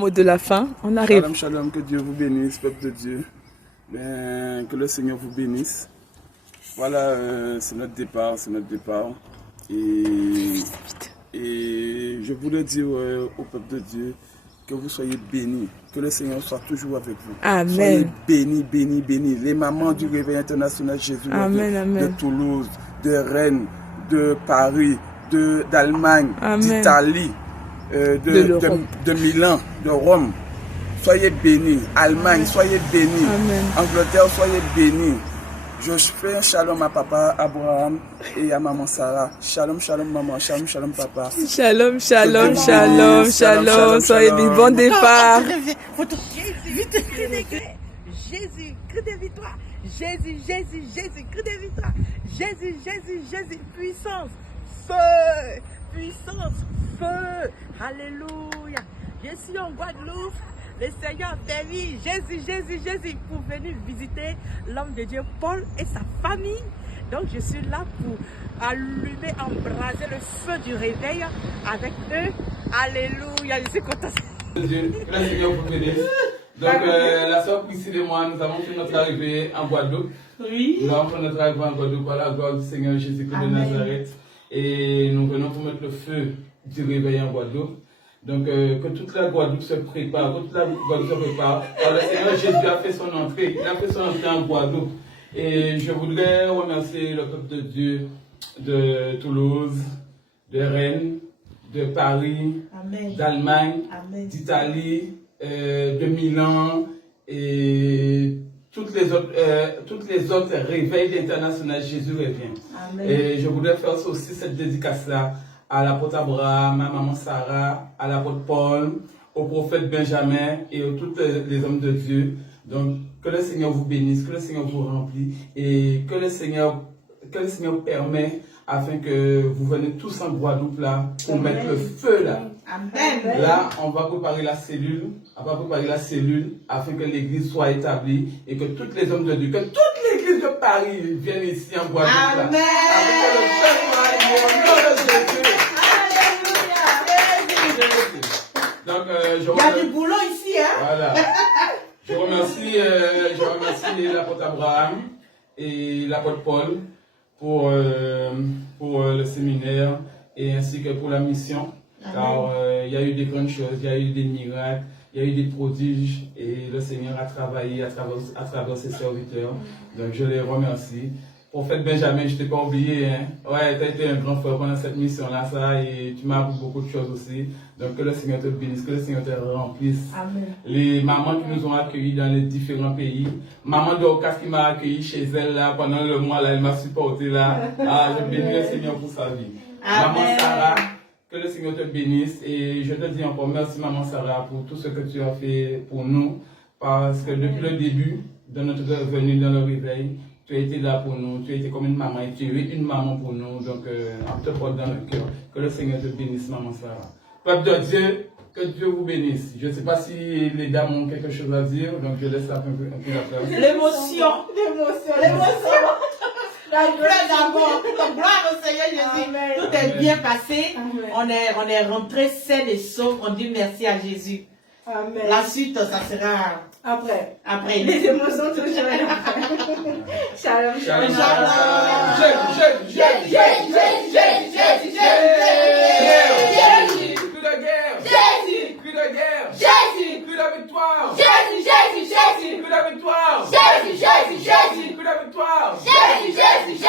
Mot de la fin, on arrive. Shalom, shalom, que Dieu vous bénisse, peuple de Dieu. Que le Seigneur vous bénisse. Voilà, c'est notre départ, Et je voulais dire au peuple de Dieu que vous soyez bénis, que le Seigneur soit toujours avec vous. Amen. Soyez bénis, bénis, bénis. Les mamans du Réveil International Jésus de Toulouse, de Rennes, de Paris, d'Allemagne, d'Italie. De Milan, de Rome, soyez bénis. Allemagne, soyez bénis. Angleterre, soyez bénis. Je fais un shalom à papa Abraham et à maman Sarah. Shalom, shalom maman, shalom, shalom papa. Shalom, shalom, shalom, shalom. Soyez bénis. Bon départ. Jésus, cri de victoire. Jésus, Jésus, Jésus, cri de victoire. Jésus, Jésus, Jésus, puissance, feu. Puissance, feu, alléluia. Je suis en Guadeloupe, le Seigneur a permis, Jésus, Jésus, Jésus, pour venir visiter l'homme de Dieu, Paul et sa famille. Donc je suis là pour allumer, embraser le feu du réveil avec eux. Alléluia, je suis content. Dieu, que le Seigneur vous bénisse. Donc la soeur Priscille et moi, nous avons fait notre arrivée en Guadeloupe. Oui. Nous avons fait notre arrivée en Guadeloupe à la gloire du Seigneur Jésus-Christ de Nazareth. Et nous venons pour mettre le feu du réveil en Guadeloupe. Donc que toute la Guadeloupe se prépare, car le Seigneur Jésus a fait son entrée, il a fait son entrée en Guadeloupe. Et je voudrais remercier le peuple de Dieu de Toulouse, de Rennes, de Paris, d'Allemagne, d'Italie, de Milan et toutes les autres réveils d'International Jésus revient. Amen. Et je voudrais faire aussi cette dédicace-là à l'apôtre Abraham, à maman Sarah, à l'apôtre Paul, au prophète Benjamin et à tous les hommes de Dieu. Donc, que le Seigneur vous bénisse, que le Seigneur vous remplit et que le Seigneur permet afin que vous venez tous en Guadeloupe là pour mettre le feu là. Amen. Là, on va préparer la cellule, afin que l'église soit établie et que tous les hommes de Dieu, que toute l'église de Paris vienne ici en Guadeloupe. Amen. Là, afin que le feu soit au nom de Jésus. Donc, il y a du boulot ici, hein? Voilà. Je remercie l'apôtre Abraham et l'apôtre Paul pour le séminaire et ainsi que pour la mission. Car il y a eu des grandes choses, il y a eu des miracles, il y a eu des prodiges et le Seigneur a travaillé à travers ses serviteurs. Donc je les remercie. Prophète Benjamin, je ne t'ai pas oublié. Hein? Ouais, tu as été un grand frère pendant cette mission-là, ça, et tu m'as appris beaucoup de choses aussi. Donc que le Seigneur te bénisse, que le Seigneur te remplisse. Amen. Les mamans qui nous ont accueillis dans les différents pays. Maman Dorcas qui m'a accueilli chez elle là, pendant le mois, là, elle m'a supporté là. Ah, je bénis le Seigneur pour sa vie. Amen. Maman Sarah, que le Seigneur te bénisse et je te dis encore merci maman Sarah pour tout ce que tu as fait pour nous. Parce que depuis le début de notre venue dans le réveil, tu as été là pour nous, tu as été comme une maman et tu es une maman pour nous. Donc, on te porte dans le cœur. Que le Seigneur te bénisse, maman Sarah. Peuple de Dieu, que Dieu vous bénisse. Je ne sais pas si les dames ont quelque chose à dire, donc je laisse un peu la place. L'émotion. La gloire d'abord, gloire au Seigneur Jésus. Amen. Tout est bien passé. On est rentré sain et sauf. On dit merci à Jésus. Amen. La suite, ça sera après. Les émotions toujours. Shalom. Shalom. Jésus,